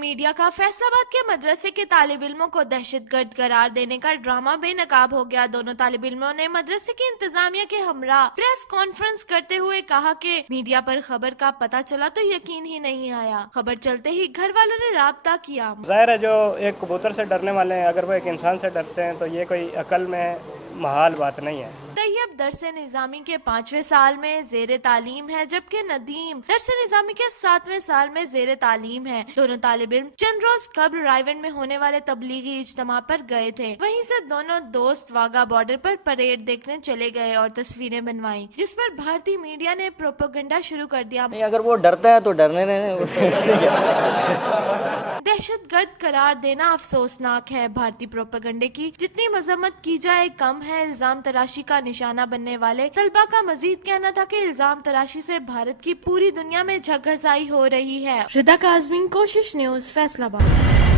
Media کا فیصلہ کے مدرسے کے طالب علموں کو دہشت گرد قرار دینے کا ڈرامہ بے نقاب ہو گیا۔ دونوں طالب علموں نے مدرسے کی انتظامیہ کے ہمراہ پریس کانفرنس کرتے ہوئے کہا کہ میڈیا پر خبر کا پتہ چلا تو یقین ہی نہیں آیا، خبر چلتے ہی گھر والوں نے رابطہ کیا۔ ظاہر ہے جو ایک کبوتر سے ڈرنے والے ہیں، اگر وہ ایک انسان سے ڈرتے ہیں تو یہ کوئی عقل میں محال بات نہیں ہے۔ طیب درس نظامی کے 5ویں سال میں زیر تعلیم ہے، جبکہ ندیم درس نظامی کے 7ویں سال میں زیر تعلیم ہے۔ دونوں طالب علم چند روز قبل رائیونڈ میں ہونے والے تبلیغی اجتماع پر گئے تھے، وہیں سے دونوں دوست واگا بارڈر پر پریڈ دیکھنے چلے گئے اور تصویریں بنوائیں، جس پر بھارتی میڈیا نے پروپیگنڈا شروع کر دیا۔ اگر وہ ڈرتا ہے تو ڈرنے دیں۔ دہشت گرد قرار دینا افسوسناک ہے۔ بھارتی پروپیگنڈے کی جتنی مذمت کی جائے کم ہے۔ الزام تراشی کا نشانہ بننے والے طلبہ کا مزید کہنا تھا کہ الزام تراشی سے بھارت کی پوری دنیا میں جھگزائی ہو رہی ہے۔ ردا کاظمی، کوشش نیوز، فیصلہ آباد۔